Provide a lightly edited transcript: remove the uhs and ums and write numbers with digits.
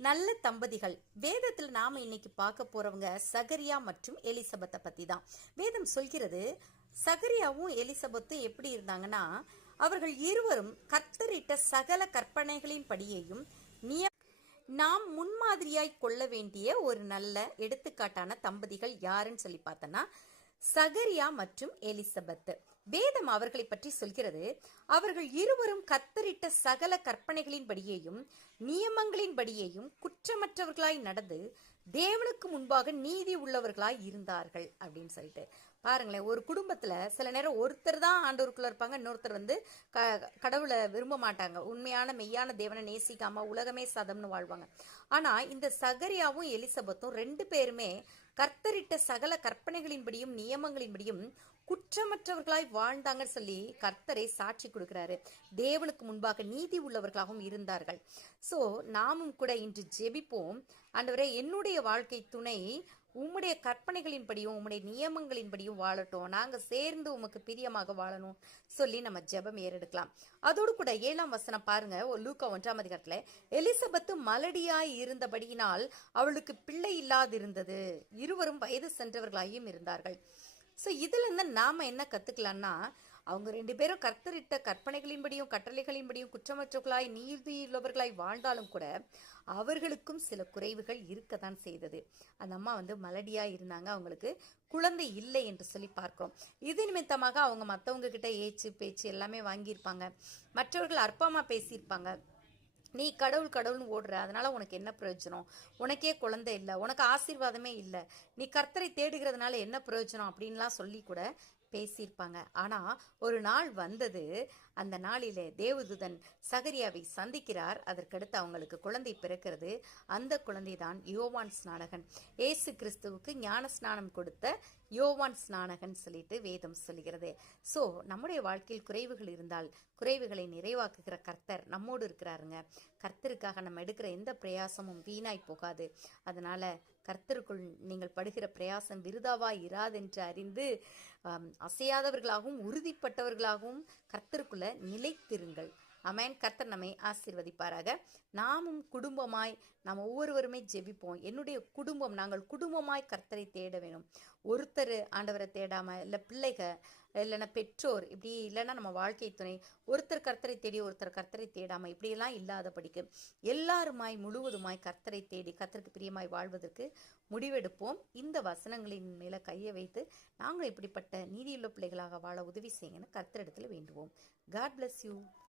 நல்ல தம்பதிகள். வேதத்தில் நாம இன்னைக்கு பார்க்க போறவங்க சகரியா மற்றும் எலிசபெத்தை பத்தி தான். வேதம் சொல்கிறது, சகரியாவும் எலிசபெத்தும் எப்படி இருந்தாங்கன்னா, அவர்கள் இருவரும் கர்த்தரிட்ட சகல கற்பனைகளின் படியையும் நாம் முன்மாதிரியாய் கொள்ள வேண்டிய ஒரு நல்ல எடுத்துக்காட்டான தம்பதிகள் யாருன்னு சொல்லி பார்த்தோன்னா சகரியா மற்றும் எலிசபெத். வேதம் அவர்களை பற்றி சொல்கிறது, அவர்கள் இருவரும் கத்தரிட்ட சகல கற்பனைகளின்படியேயும் நியமங்களின்படியேயும் குற்றமற்றவர்களாய் நடந்து தேவனுக்கு முன்பாக நீதி உள்ளவர்களாய் இருந்தார்கள் அப்படின்னு சொல்லிட்டு பாருங்களேன். ஒரு குடும்பத்துல சில நேரம் ஒருத்தர் தான் ஆண்டவருக்குள்ள இருப்பாங்க, இன்னொருத்தர் வந்து கடவுளை விரும்ப மாட்டாங்க, உண்மையான மெய்யான தேவனை நேசிக்காம உலகமே சதம்னு வாழ்வாங்க. ஆனா இந்த சகரியாவும் எலிசபெத்தும் ரெண்டு பேருமே கர்த்தரிட்ட சகல கற்பனைகளின்படியும் நியமங்களின்படியும் குற்றமற்றவர்களாய் வாழ்ந்தாங்கன்னு சொல்லி கர்த்தரை சாட்சி கொடுக்கிறாரு. தேவனுக்கு முன்பாக நீதி உள்ளவர்களாகவும் இருந்தார்கள். ஸோ நாமும் கூட இன்று ஜெபிப்போம், ஆண்டவரே என்னுடைய வாழ்க்கை துணை உம்முடைய கற்பனைகளின்படியும் உம்முடைய நியமங்களின்படியும் வாழட்டும், நாங்கள் சேர்ந்து உமக்கு பிரியமாக வாழணும் சொல்லி நம்ம ஜெபம் ஏறெடுக்கலாம். அதோடு கூட 7ஆம் வசனம் பாருங்க, லூக்கா 1ஆம் அதிகாரத்துல, எலிசபெத்து மலடியாய் இருந்தபடியினால் அவளுக்கு பிள்ளை இல்லாதிருந்தது, இருவரும் வயது சென்றவர்களாயும் இருந்தார்கள். ஸோ இதுல இருந்து நாம என்ன கத்துக்கலாம்னா, அவங்க ரெண்டு பேரும் கர்த்தரிட்ட கற்பனைகளின்படியும் கட்டளைகளின்படியும் குற்றமற்றவர்களாய் நீதியுள்ளவர்களாய் வாழ்ந்தாலும் கூட அவர்களுக்கும் சில குறைவுகள் இருக்கத்தான் செய்தது. அந்த அம்மா வந்து மலடியா இருந்தாங்க, அவங்களுக்கு குழந்தை இல்லை என்று சொல்லி பார்க்கிறோம். இது நிமித்தமாக அவங்க மற்றவங்க கிட்ட ஏச்சு பேச்சு எல்லாமே வாங்கியிருப்பாங்க, மற்றவர்கள் அற்பமா பேசியிருப்பாங்க. நீ கடவுள் கடவுள்னு ஓடுற, அதனால உனக்கு என்ன பிரயோஜனம், உனக்கே குழந்தை இல்லை, உனக்கு ஆசீர்வாதமே இல்லை, நீ கர்த்தரை தேடுகிறதுனால என்ன பிரயோஜனம் அப்படின்லாம் சொல்லி கூட பேசியிருப்பாங்க. ஆனா ஒரு நாள் வந்தது, அந்த நாளிலே தேவதூதன் சகரியாவை சந்திக்கிறார். அதற்கடுத்து அவங்களுக்கு குழந்தை பிறக்கிறது. அந்த குழந்தை தான் யோவான் ஸ்நானகன். ஏசு கிறிஸ்துவுக்கு ஞான ஸ்நானம் கொடுத்த யோவான் ஸ்நானகன் சொல்லிட்டு வேதம் சொல்கிறது. ஸோ நம்முடைய வாழ்க்கையில் குறைவுகள் இருந்தால் குறைவுகளை நிறைவாக்குகிற கர்த்தர் நம்மோடு இருக்கிறாருங்க. கர்த்தருக்காக நம்ம எடுக்கிற எந்த பிரயாசமும் வீணாய் போகாது. அதனால கர்த்தருக்குள் நீங்கள் படுகிற பிரயாசம் விருதாவாய் இராதென்று அறிந்து அசையாதவர்களாகவும் உறுதிப்பட்டவர்களாகவும் கர்த்தருக்குள்ள நிலைத்திருங்கள். ஆமென். கர்த்தர் நம்மை ஆசீர்வதிப்பாராக. நாமும் குடும்பமாய் நாம் ஒவ்வொருவருமே ஜெபிப்போம். என்னுடைய குடும்பம், நாங்கள் குடும்பமாய் கர்த்தரை தேட வேணும். ஒருத்தர் ஆண்டவரை தேடாம, இல்லை பிள்ளைக, இல்லைன்னா பெற்றோர், இப்படி இல்லைன்னா நம்ம வாழ்க்கை துணை, ஒருத்தர் கர்த்தரை தேடி ஒருத்தர் கர்த்தரை தேடாம இப்படியெல்லாம் இல்லாதபடிக்கு எல்லாருமாய் முழுவதுமாய் கர்த்தரை தேடி கர்த்தருக்கு பிரியமாய் வாழ்வதற்கு முடிவெடுப்போம். இந்த வசனங்களின் மேல கையை வைத்து நாங்கள் இப்படிப்பட்ட நீதியுள்ள பிள்ளைகளாக வாழ உதவி செய்யுங்கன்னு கர்த்தரிடத்துல வேண்டுவோம். God bless you.